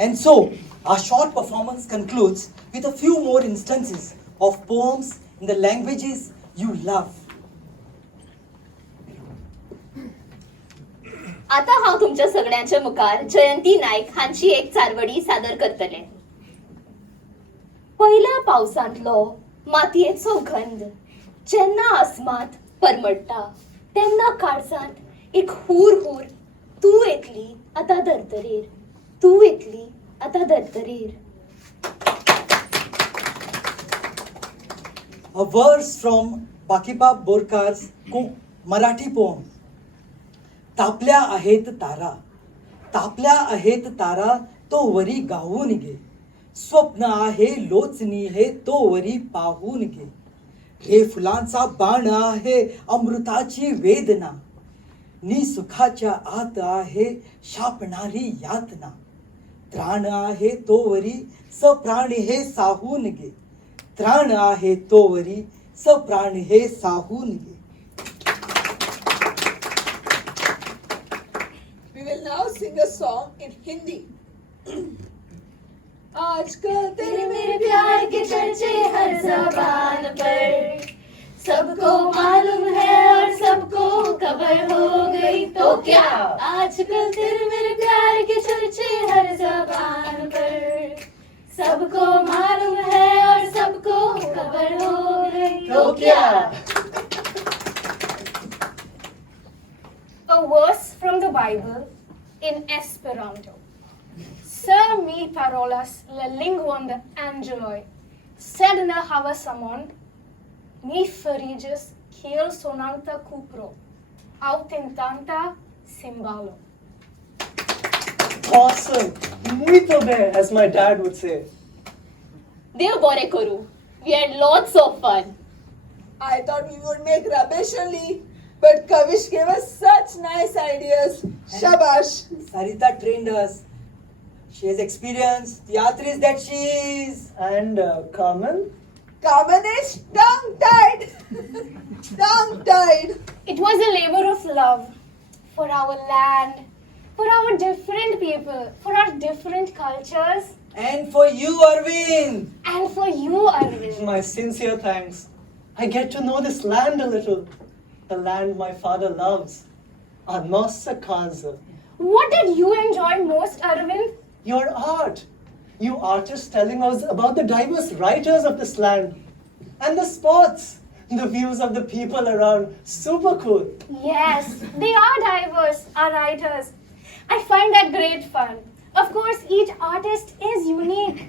And so, our short performance concludes with a few more instances of poems in the languages you love. आता हांव तुमच्या सगळ्यांच्या मुखार जयंती नायक हांची एक चारवडी सादर करतले. पहिल्या पावसांतलो मातयेचो गंध जेन्ना अस्मात परमडटा तेन्ना काळजांत एक हूर हूर तूं येतली आतां धर्तरेर, तूं येतली आतां धर्तरेर. A verse from Bakibab Borkar's Marathi poem. तापल्या आहेत तारा, तापल्या आहेत तारा, तो वरी गाऊन गे. स्वप्न आहे लोचनी हे, तो वरी पाहून गे. हे फुलांचा बाण आहे अमृताची वेदना, नि सुखाच्या आत आहे शापणारी यातना. त्राण आहे तोवरी सप्राण हे साहून गे. त्राण आहे तोवरी सप्राण हे साहून गे. We will now sing a song in Hindi. आजकल तेरे मेरे प्यार के चर्चे हर ज़बान पर, सबको मालूम है और सबको खबर हो गई तो क्या. आजकल तेरे मेरे प्यार के चर्चे हर ज़बान पर, सबको मालूम है और सबको खबर हो गई तो क्या. A verse from the Bible in Esperanto. Sir mi parolas la linguon de angeloi, sed ne havas amon, mi fariĝis kiel sonanta kupro, aŭ tentanta cimbalo. Awesome. Muito bem, as my dad would say. देव बरे करू. We had lots of fun. I thought we would make rubbish only, but Kavish gave us such nice ideas. Shabash. Sarita trained us. She has experienced theatris that she is. And Carmen? Kamanish, tongue-tied. Tongue-tied. It was a labor of love for our land, for our different people, for our different cultures, And for you, Arvind. and for you, Arvind. My sincere thanks. I get to know this land a little. the land my father loves. A nossa casa. What did you enjoy most, Arvind? Your art. You artists telling us about the diverse writers of this land. And the sports. The views of the people around. Super cool. Yes, they are diverse, our writers. I find that great fun. Of course, each artist is unique.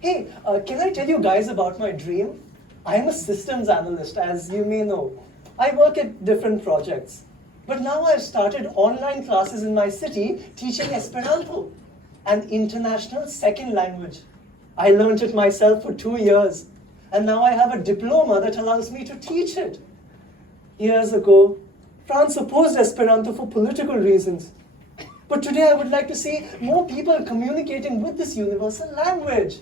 Hey, can I tell you guys about my dream? I'm a systems analyst, as you may know. I work at different projects. But now I've started online classes in my city teaching Esperanto, an international second language. I learned it myself for 2 years, and now I have a diploma that allows me to teach it. Years ago, France opposed Esperanto for political reasons. But today I would like to see more people communicating with this universal language.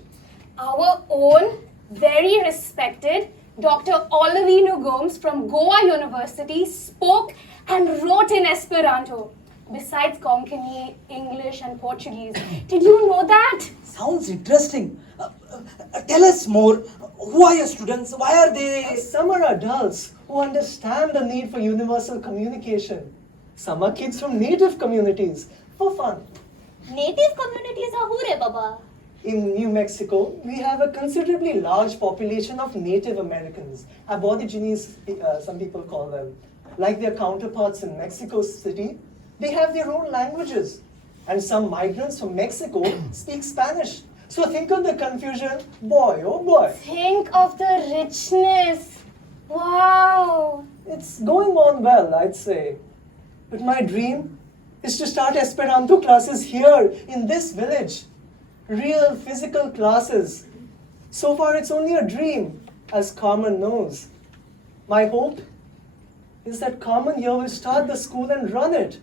Our own, very respected Dr. Olivino Gomes from Goa University spoke and wrote in Esperanto, besides Konkani, English and Portuguese. Did you know that? Sounds interesting. Tell us more. Who are your students? Why are they? Some are adults who understand the need for universal communication. Some are kids from native communities for fun. Native communities are who re baba? In New Mexico, we have a considerably large population of Native Americans, Aborigines, some people call them. Like their counterparts in Mexico City, they have their own languages. And some migrants from Mexico speak Spanish. So think of the confusion, boy, oh boy. Think of the richness. Wow. It's going on well, I'd say. But my dream is to start Esperanto classes here in this village. Real physical classes. So far it's only a dream, as Carmen knows. My hope is that Carmen here will start the school and run it.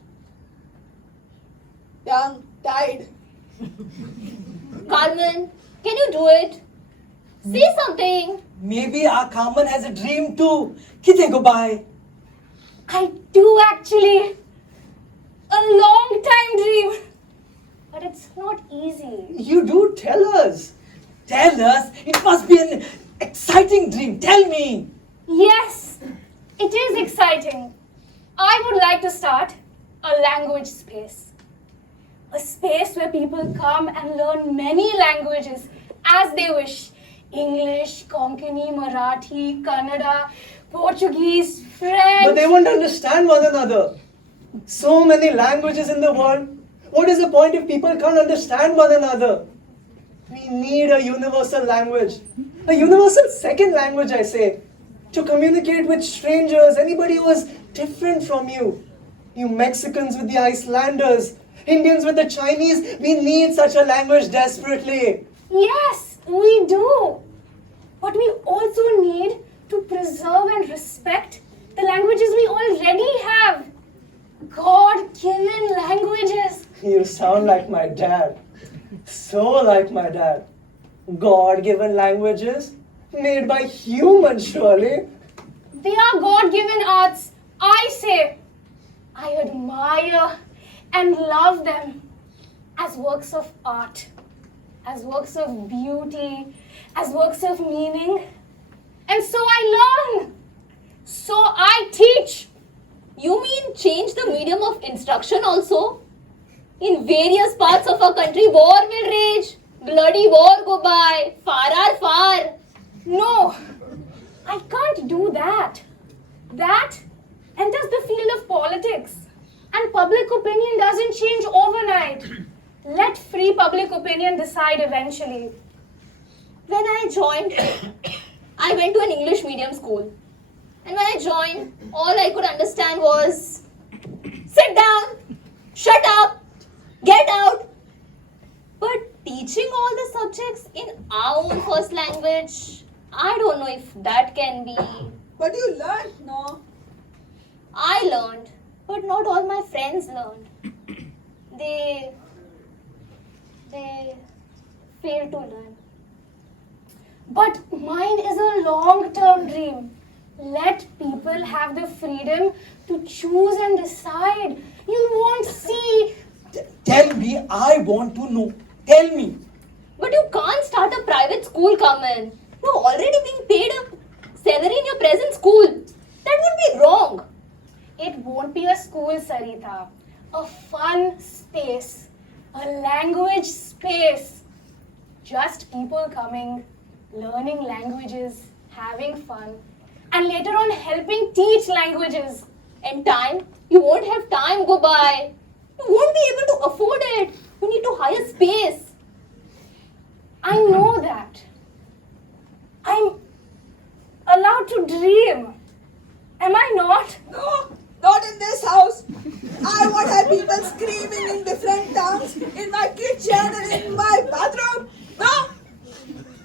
Tongue tied. Carmen, can you do it? Say something. Maybe our Carmen has a dream too. Kite go by. I do actually. A long time dream. But it's not easy. You do tell us. Tell us. It must be an exciting dream. Tell me. Yes, it is exciting. I would like to start a language space. A space where people come and learn many languages as they wish. English, Konkani, Marathi, Kannada, Portuguese, French. But they won't understand one another. So many languages in the world. What is the point if people can't understand one another? We need a universal language. A universal second language, I say. To communicate with strangers, anybody who is different from you. You Mexicans with the Icelanders, Indians with the Chinese, we need such a language desperately. Yes, we do. But we also need to preserve and respect the languages we already have. God-given languages. You sound like my dad. So like my dad. God-given languages made by humans, surely. They are God-given arts, I say. I admire and love them as works of art, as works of beauty, as works of meaning. And so I learn. So I teach. You mean change the medium of instruction also? In various parts of our country, war will rage. Bloody war go by. Far are far. No, I can't do that. That enters the field of politics. And public opinion doesn't change overnight. Let free public opinion decide eventually. When I joined, I went to an English medium school. And when I joined, all I could understand was sit down, shut up, get out. But teaching all the subjects in our own first language, I don't know if that can be. But you learned, no? I learned, but not all my friends learned. They failed to learn. But mine is a long-term dream. Let people have the freedom to choose and decide. You won't see. Tell me. I want to know. Tell me. But you can't start a private school, Carmen. You're already being paid a salary in your present school. That would be wrong. It won't be a school, Sarita. A fun space. A language space. Just people coming, learning languages, having fun, and later on helping teach languages. And time? You won't have time, go by. You won't be able to afford it. You need to hire space. I know that. I'm allowed to dream. Am I not? No, not in this house. I won't have people screaming in different tongues in my kitchen and in my bathroom. No,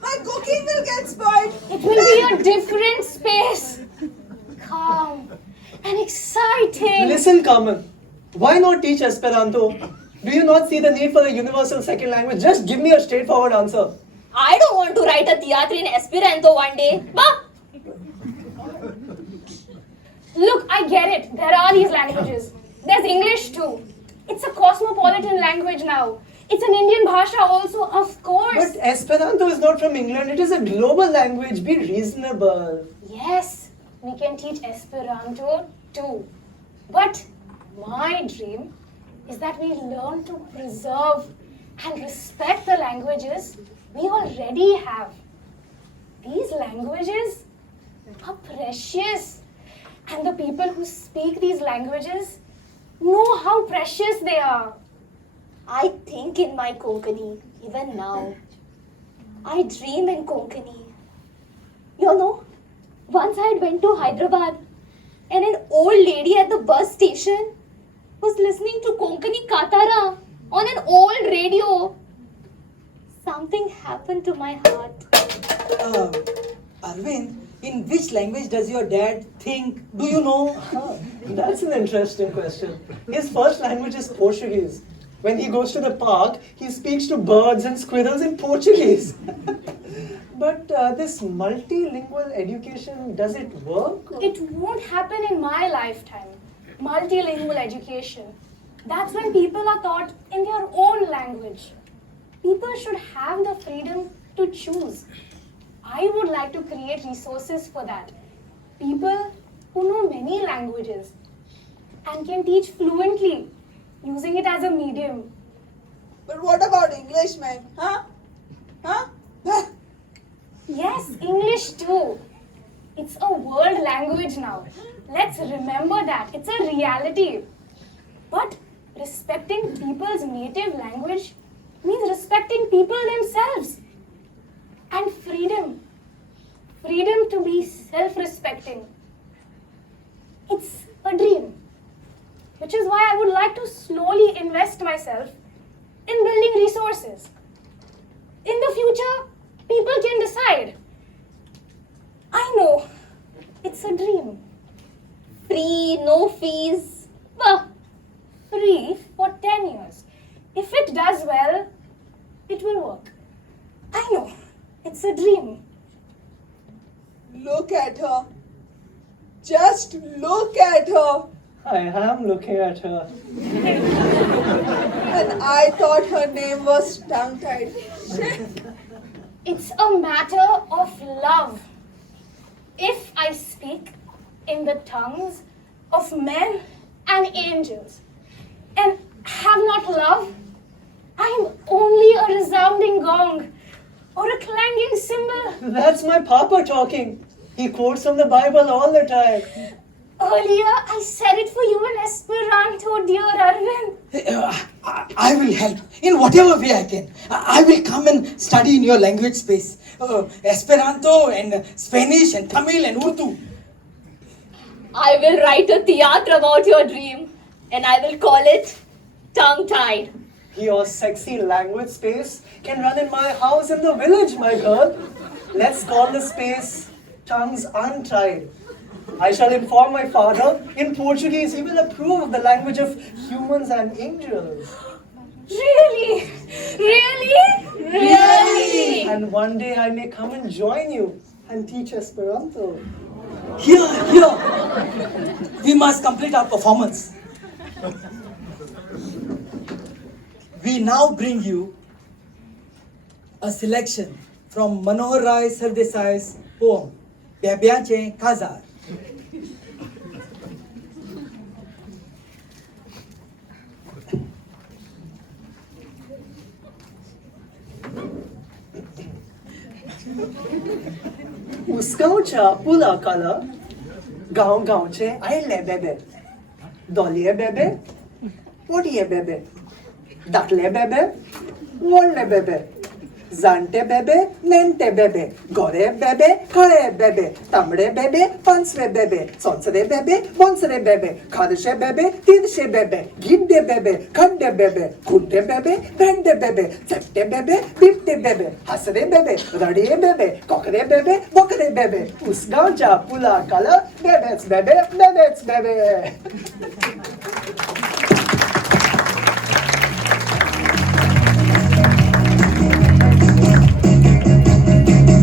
my cooking will get spoiled. It will be a different space. Calm and exciting. Listen, Carmen. Why not teach Esperanto? Do you not see the need for a universal second language? Just give me a straightforward answer. I don't want to write a theatre in Esperanto one day. Bah! Look, I get it. There are these languages. There's English too. It's a cosmopolitan language now. It's an Indian bhasha also, of course. But Esperanto is not from England. It is a global language. Be reasonable. Yes, we can teach Esperanto too. But my dream is that we learn to preserve and respect the languages we already have. These languages are precious, and the people who speak these languages know how precious they are. I think in my Konkani, even now. I dream in Konkani. You know, once I went to Hyderabad and an old lady at the bus station was listening to Konkani Katara on an old radio. Something happened to my heart. Arvind, in which language does your dad think? Do you know? That's an interesting question. His first language is Portuguese. When he goes to the park, he speaks to birds and squirrels in Portuguese. But this multilingual education, does it work? It won't happen in my lifetime. Multilingual education. That's when people are taught in their own language. People should have the freedom to choose. I would like to create resources for that. People who know many languages and can teach fluently using it as a medium. But what about English, man? Huh? Huh? Yes, English too. It's a world language now. Let's remember that. It's a reality. But respecting people's native language means respecting people themselves. And freedom. Freedom to be self-respecting. It's a dream. Which is why I would like to slowly invest myself in building resources. In the future, people can decide. I know. It's a dream. Free, no fees. Bah. Free for 10 years. If it does well, it will work. I know. It's a dream. Look at her. Just look at her. I am looking at her. And I thought her name was tongue-tied. It's a matter of love. If I speak in the tongues of men and angels and have not love, I am only a resounding gong or a clanging cymbal. That's my papa talking. He quotes from the Bible all the time. Earlier, I said it for you in Esperanto, dear Arvind. I will help in whatever way I can. I will come and study in your language space. Esperanto and Spanish and Tamil and Urdu. I will write a theatre about your dream and I will call it Tongue Tied. Your sexy language space can run in my house in the village, my girl. Let's call the space Tongues Untied. I shall inform my father. In Portuguese, he will approve of the language of humans and angels. Really? Really? Really? And one day I may come and join you and teach Esperanto. Here. We must complete our performance. We now bring you a selection from Manohar Rai Sardesai's poem, Byabyance Kazar. उसगांवच्या पुलाकाला गांव गांवचे आयले बेबे, दोलये बेबे, पोडये बेबे, धाकले बेबे, व्हडले बेबे, जाणटे बेबे, नेणटे बेबे, गोरे बेबे, काळे बेबे, तांबडे बेबे, पांचवे बेबे, चोचरे बेबे, बोंचरे बेबे, खारशे बेबे, तिरशे बेबे, गिड्डे बेबे, खड्डे बेबे, खुड्डे बेबे, भेंडे बेबे, चट्टे बेबे, बिबटे बेबे, हसरे बेबे, रडये बेबे, कोकरे बेबे, बोकरे बेबे, उसगांवच्या पुलाकाला बेबेच बेबे, बेबेच बेबे.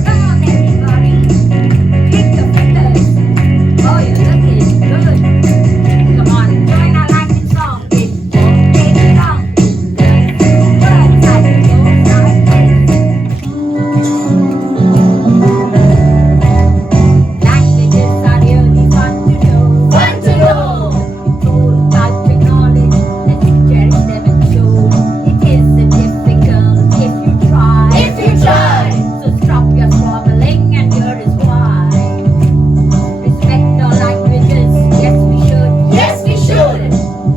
Come on, everybody. Kick the fingers. Oh, you're looking good. Come on, join our language song. It's take it on. Learn a few words as it goes like this. Languages are really fun to know. Fun to know. Told about with knowledge. Let's cherish them and show. It isn't difficult if you try. If you try. So stop your squabbling and here is why. Respect all languages, yes we should. Yes, we should.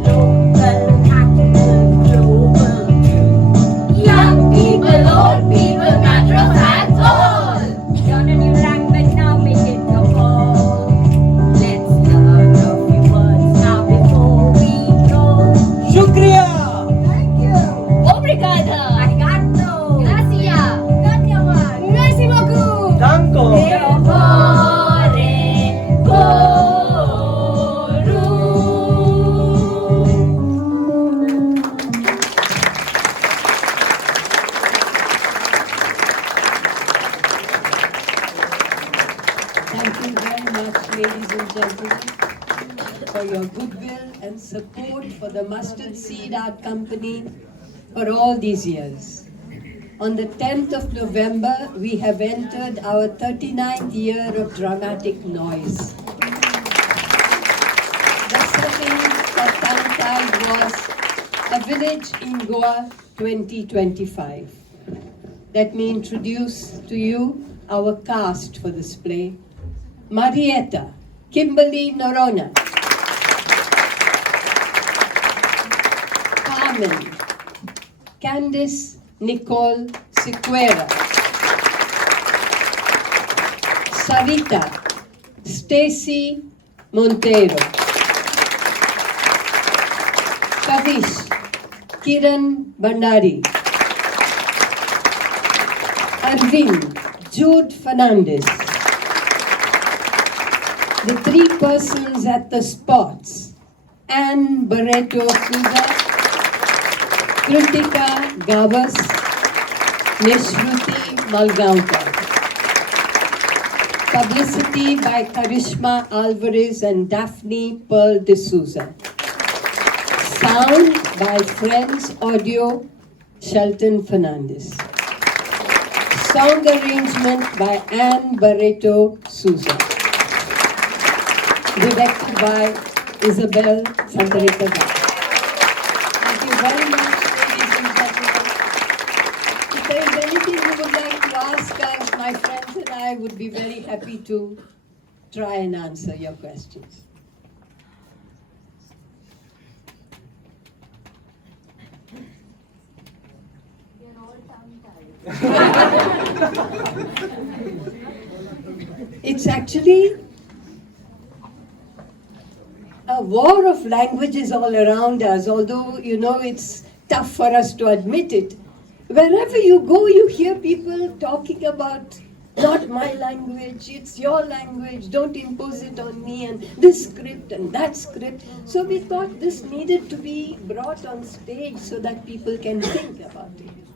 Local, national, global too. Young people, old people, matter of fact, all. Learn a new language now, make it your own. Let's learn a few words now before we go. Shukriya! Obrigada. Arigato. Gracias. Merci beaucoup. Danko! Ore koru. Thank you very much, ladies and gentlemen, for your goodwill and support for the Mustard Seed Art Company for all these years. On the 10th of November, we have entered our 39th year of dramatic noise. The setting for Tantag was A Village in Goa 2025. Let me introduce to you our cast for this play. Marietta, Kimberly Norona. Carmen, Candice Nicole Sequeira. Sarita, Stacy Montero. Kavish, Kiran Bandari. Arvind, Jude Fernandez. The three persons at the spots, Anne Barreto Souza, Kritika Gavas, Nishruti Malgaonkar. Publicity by Karishma Alvarez and Daphne Pearl D'Souza. Sound by Friends Audio, Shelton Fernandez. Song arrangement by Anne Barreto Souza. Directed by Isabel Santarita. Thank you very much, ladies and gentlemen. If there is anything you would like to ask us, my friends and I would be very happy to try and answer your questions. It's actually a war of languages all around us, although, it's tough for us to admit it. Wherever you go, you hear people talking about, not my language, it's your language, don't impose it on me, and this script and that script. So we thought this needed to be brought on stage so that people can think about it.